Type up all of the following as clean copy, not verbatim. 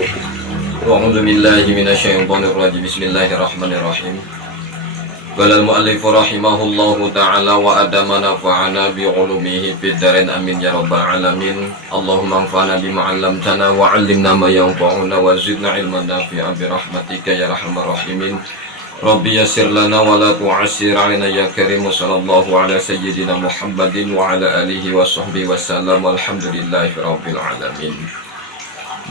A'udzu billahi minasyaitonir rajim. Bismillahirrahmanirrahim. Qala al-mu'allif rahimahullahu ta'ala wa adama nafa'ana bi 'ulumihi fid dharain amin ya rabbal alamin. Allahumma anfa'na bima 'allamtana wa 'allimna ma yanfa'una wa zidna 'ilman nafi'an bi rahmatika ya arhamar rahimin. Rabbi yassir lana wa la tu'assir 'alaina ya karim. Sallallahu ala sayyidina Muhammadin wa ala alihi wa sahbihi wasallam. Walhamdulillahi rabbil alamin.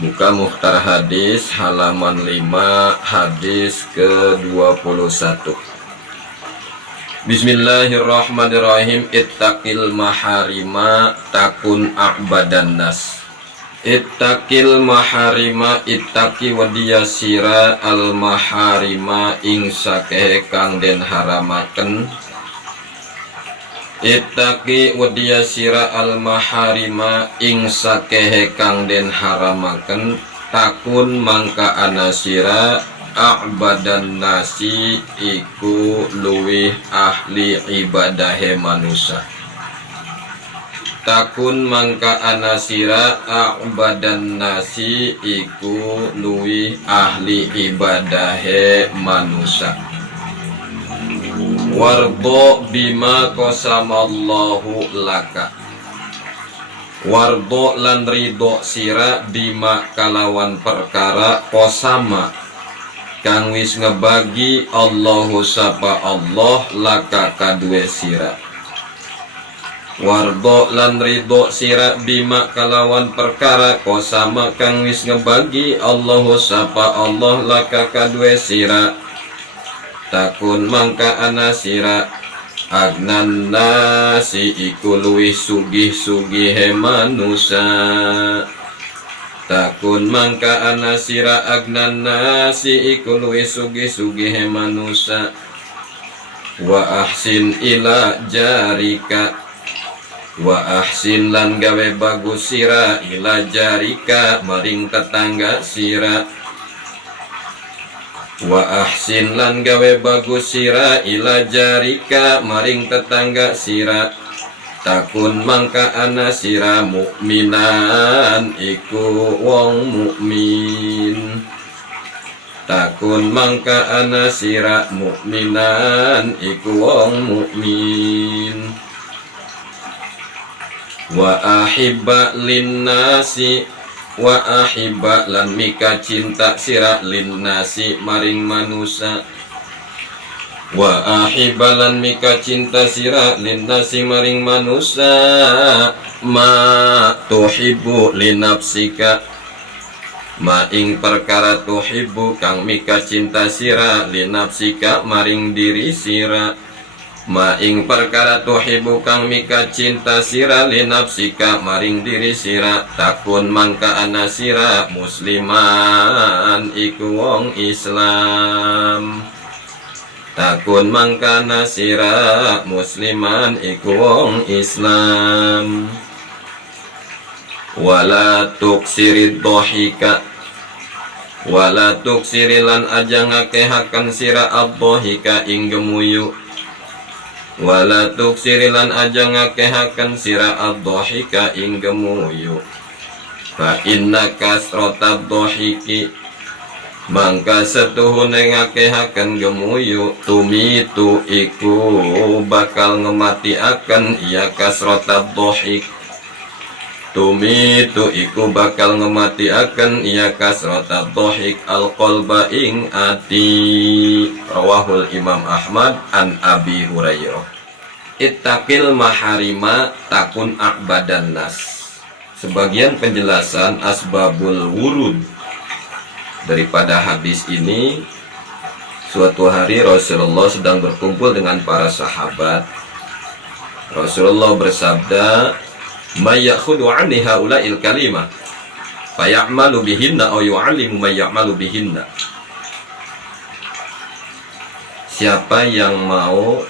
Buka Mukhtar Hadis halaman 5, hadis ke-21. Bismillahirrahmanirrahim. Ittaqil maharima takun a'badan nas. Ittaqil maharima, ittaqi wadiyasira al maharima ing sakehe kang den haramaken. Ittaqi wadiyasira al maharima ing sakehe kang den haramaken, takun mangka anasira a'badan nasi iku luwih ahli ibadahe manusa. Takun mangka anasira a'badan nasi iku luwih ahli ibadahe manusa. Wardo bima qasamallahu laka. Wardo lan ridho sira bima kalawan perkara qasama kang wis ngebagi Allahu sapa Allah laka kadue sira. Wardo lan ridho sira bima kalawan perkara qasama kang wis ngebagi Allahu sapa Allah laka kadue sira. Takun mangka anasira agnan nasi iku luwih sugih-sugihe manusa. Takun mangka anasira agnan nasi iku luwih sugih-sugihe manusa. Wa ahsin ila jarika, wa ahsin lan gawe bagus sira ila jarika maring tetangga sira. Wa ahsin lan gawe bagus sira ila jarika maring tetangga sira. Takun mangka ana sira mukminan iku wong mukmin. Takun mangka ana sira mukminan iku wong mukmin. Wa ahibba linnasi, wa ahibba lan mika cinta sira linnasi maring manusa. Wa ahibba lan mika cinta sira linnasi maring manusa. Ma tuhibbu linafsika, ma ing perkara tuhibbu kang mika cinta sira linafsika maring diri sira. Ma ing perkara tuhibbu kang mika cinta sira linafsika maring diri sira. Takun mangka ana sira musliman iku wong Islam. Takun mangka ana sira musliman iku wong Islam. Wala tuksirid dohika, wala tuksirilan aja ngakehakan sira ad-dohika ing gemuyu. Wala tuksirilan aja ngakehaken sira ad-dhahika ing gemuyu. Fa inna kasrata dhahiki, mangka setuhune ngakehaken gemuyu tumitu iku bakal ngematiaken ya kasrata dhahik. Tumitu iku bakal ngematiaken ya kasrata dhahik al-qalba ing ati. Rawahul Imam Ahmad an Abi Hurairah. Ittaqil maharima takun a'badan nas. Sebagian penjelasan asbabul wurud daripada hadis ini, suatu hari Rasulullah sedang berkumpul dengan para sahabat. Rasulullah bersabda, "May yakhudhu 'anni haula'il kalimah fayamalu bihinna aw yu'allimu may ya'malu bihinna." Siapa yang mau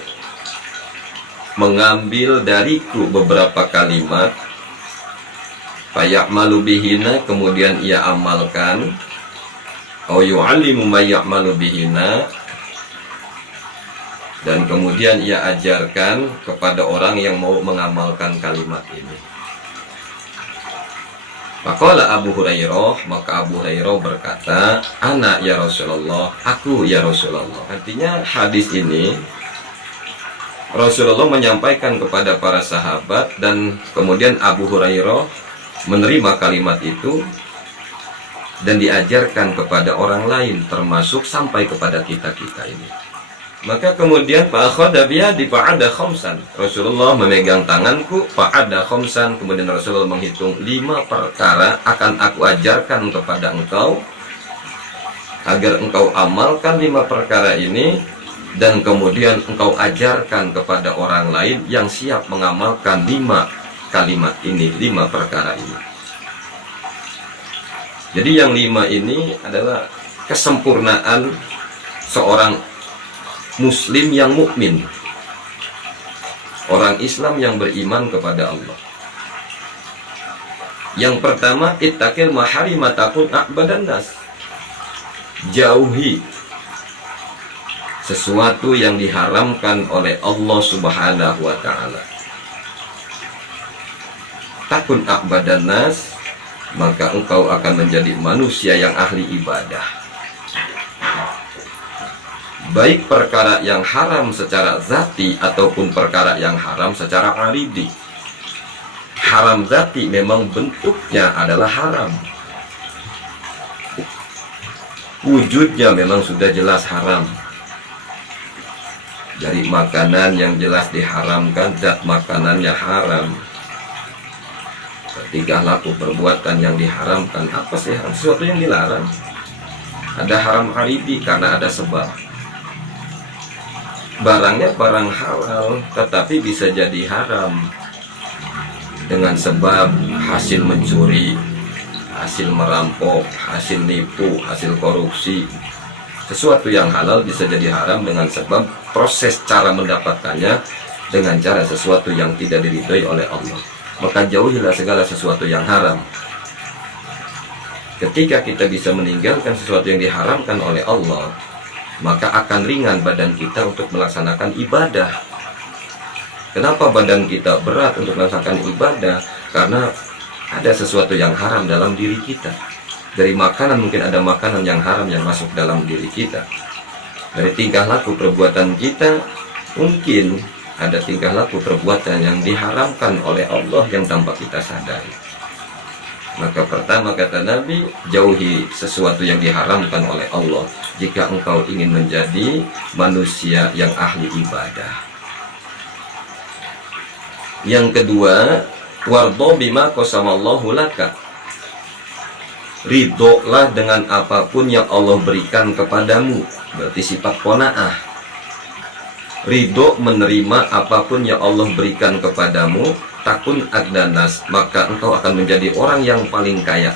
mengambil dariku beberapa kalimat, fayamalu bihinna, kemudian ia amalkan, aw yu'allimu may ya'malu bihinna, dan kemudian ia ajarkan kepada orang yang mau mengamalkan kalimat ini. Faqala Abu Hurairah, maka Abu Hurairah berkata, "Ana ya Rasulullah, aku ya Rasulullah." Artinya hadis ini Rasulullah menyampaikan kepada para sahabat, dan kemudian Abu Hurairah menerima kalimat itu dan diajarkan kepada orang lain, termasuk sampai kepada kita-kita ini. Maka kemudian fa'akhadha biyadi fa'ada khamsan. Rasulullah memegang tanganku fa'ada khamsan. Kemudian Rasulullah menghitung 5 perkara akan aku ajarkan kepada engkau, agar engkau amalkan 5 perkara ini, dan kemudian engkau ajarkan kepada orang lain yang siap mengamalkan 5 kalimat ini, 5 perkara ini. Jadi yang 5 ini adalah kesempurnaan seorang Muslim yang mukmin, orang Islam yang beriman kepada Allah. Yang pertama, ittaqil maharima takun a'badan nas. Jauhi sesuatu yang diharamkan oleh Allah Subhanahu wa taala. Takun a'badan nas, maka engkau akan menjadi manusia yang ahli ibadah. Baik perkara yang haram secara zati ataupun perkara yang haram secara aridi. Haram zati memang bentuknya adalah haram, wujudnya memang sudah jelas haram. Dari makanan yang jelas diharamkan, zat makanannya haram. Tingkah laku perbuatan yang diharamkan, apa sih sesuatu yang dilarang? Ada haram aridi karena ada sebab. Barangnya barang halal, tetapi bisa jadi haram dengan sebab hasil mencuri, hasil merampok, hasil nipu, hasil korupsi. Sesuatu yang halal bisa jadi haram dengan sebab proses cara mendapatkannya dengan cara sesuatu yang tidak diridhoi oleh Allah. Maka jauhilah segala sesuatu yang haram. Ketika kita bisa meninggalkan sesuatu yang diharamkan oleh Allah, maka akan ringan badan kita untuk melaksanakan ibadah. Kenapa badan kita berat untuk melaksanakan ibadah? Karena ada sesuatu yang haram dalam diri kita. Dari makanan mungkin ada makanan yang haram yang masuk dalam diri kita. Dari tingkah laku perbuatan kita mungkin ada tingkah laku perbuatan yang diharamkan oleh Allah yang tanpa kita sadari. Maka pertama kata Nabi, jauhi sesuatu yang diharamkan oleh Allah jika engkau ingin menjadi manusia yang ahli ibadah. Yang kedua, wardo bima qasamallahu laka. Ridholah dengan apapun yang Allah berikan kepadamu. Berarti sifat qanaah. Ridho menerima apapun yang Allah berikan kepadamu, takun agnanas, maka engkau akan menjadi orang yang paling kaya.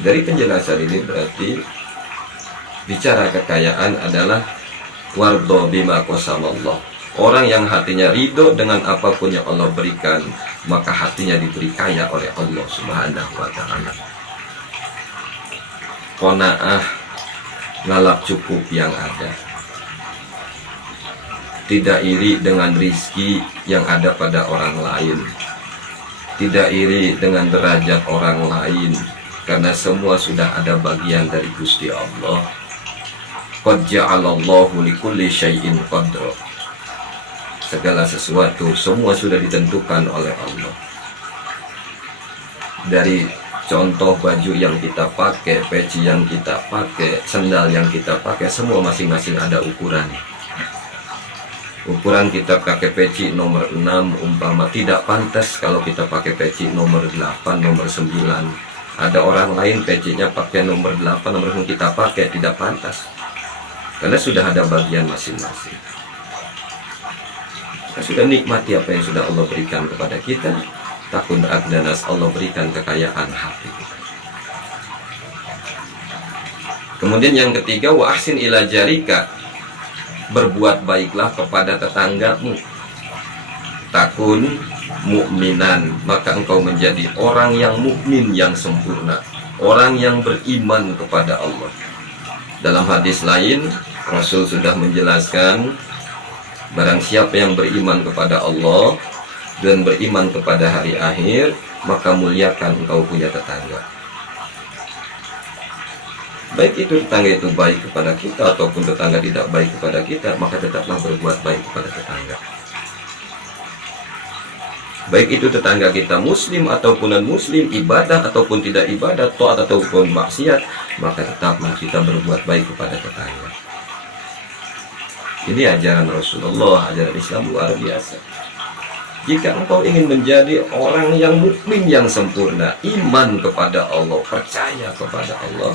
Dari penjelasan ini berarti bicara kekayaan adalah wardo bima qasamallah. Orang yang hatinya ridho dengan apapun yang Allah berikan, maka hatinya diberi kaya oleh Allah Subhanahu wa taala. Qanaah, ngalap cukup yang ada. Tidak iri dengan rizki yang ada pada orang lain. Tidak iri dengan derajat orang lain, karena semua sudah ada bagian dari Gusti Allah. Qad ja'alallahu likulli syai'in qadra. Segala sesuatu semua sudah ditentukan oleh Allah. Dari contoh baju yang kita pakai, peci yang kita pakai, sendal yang kita pakai, semua masing-masing ada ukuran. Ukuran kita pakai peci nomor 6 umpama tidak pantas kalau kita pakai peci nomor 8, nomor 9. Ada orang lain pecinya pakai nomor 8, nomor 9 kita pakai tidak pantas. Karena sudah ada bagian masing-masing. Kita sudah nikmati apa yang sudah Allah berikan kepada kita. Takun agnanas, Allah berikan kekayaan hati. Kemudian yang ketiga, wa ahsin ila jarika. Berbuat baiklah kepada tetanggamu. Takun mukminan, maka engkau menjadi orang yang mukmin yang sempurna, orang yang beriman kepada Allah. Dalam hadis lain, Rasul sudah menjelaskan, barang siapa yang beriman kepada Allah, dan beriman kepada hari akhir, maka muliakan engkau punya tetangga. Baik itu tetangga itu baik kepada kita ataupun tetangga tidak baik kepada kita, maka tetaplah berbuat baik kepada tetangga. Baik itu tetangga kita muslim ataupun non-muslim, ibadah ataupun tidak ibadah, taat ataupun maksiat, maka tetaplah kita berbuat baik kepada tetangga. Ini ajaran Rasulullah, ajaran Islam luar biasa. Jika engkau ingin menjadi orang yang mukmin yang sempurna, iman kepada Allah, percaya kepada Allah,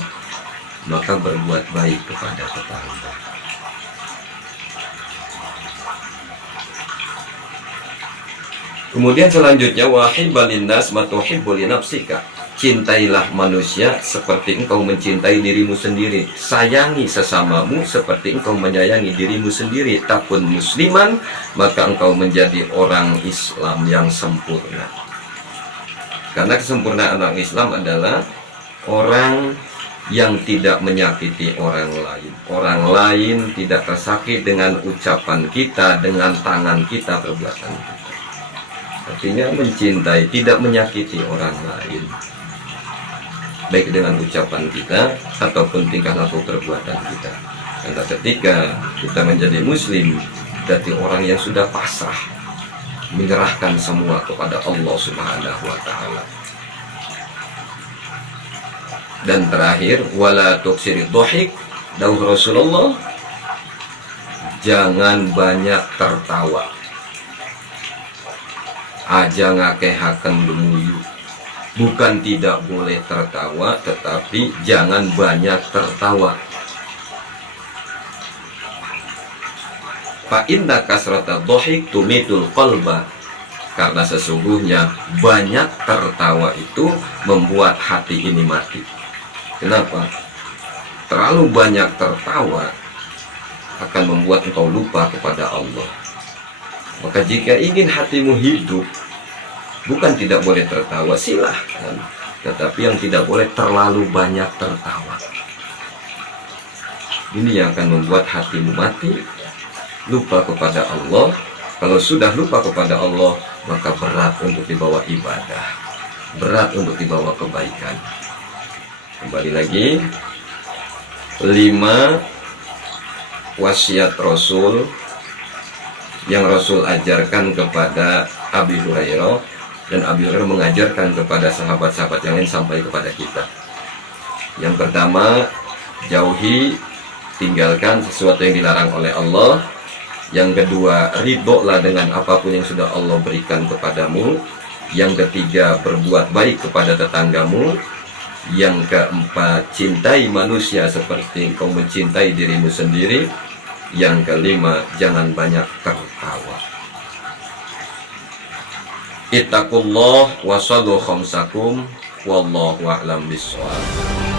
maka berbuat baik kepada tetangga. Kemudian selanjutnya, wahibbalin nas ma tuhibbu li nafsika. Cintailah manusia seperti engkau mencintai dirimu sendiri. Sayangi sesamamu seperti engkau menyayangi dirimu sendiri. Takun musliman, maka engkau menjadi orang Islam yang sempurna. Karena kesempurnaan orang Islam adalah orang yang tidak menyakiti orang lain. Orang lain tidak tersakiti dengan ucapan kita, dengan tangan kita, perbuatan kita. Artinya mencintai, tidak menyakiti orang lain, baik dengan ucapan kita ataupun tingkah laku perbuatan kita. Karena ketika kita menjadi muslim, berarti orang yang sudah pasrah, menyerahkan semua kepada Allah Subhanahu wa ta'ala. Dan terakhir, wala tuksiri dhahik, dawuh Rasulullah, jangan banyak tertawa. Aja ngakehaken gemuyu. Bukan tidak boleh tertawa, tetapi jangan banyak tertawa. Fa inna kasrata dhahik tumitul qalba. Karena sesungguhnya banyak tertawa itu membuat hati ini mati. Kenapa? Terlalu banyak tertawa akan membuat engkau lupa kepada Allah. Maka jika ingin hatimu hidup, bukan tidak boleh tertawa, silahkan, tetapi yang tidak boleh terlalu banyak tertawa. Ini yang akan membuat hatimu mati, lupa kepada Allah. Kalau sudah lupa kepada Allah, maka berat untuk dibawa ibadah, berat untuk dibawa kebaikan. Kembali lagi, 5 wasiat Rasul yang Rasul ajarkan kepada Abi Hurairah, dan Abi Hurairah mengajarkan kepada sahabat-sahabat yang lain sampai kepada kita. Yang pertama, jauhi, tinggalkan sesuatu yang dilarang oleh Allah. Yang kedua, ridholah dengan apapun yang sudah Allah berikan kepadamu. Yang ketiga, berbuat baik kepada tetanggamu. Yang keempat, cintai manusia seperti engkau mencintai dirimu sendiri. Yang kelima, jangan banyak tertawa. Ittaqullah wa sallu khamsakum wallahu a'lam bishawab.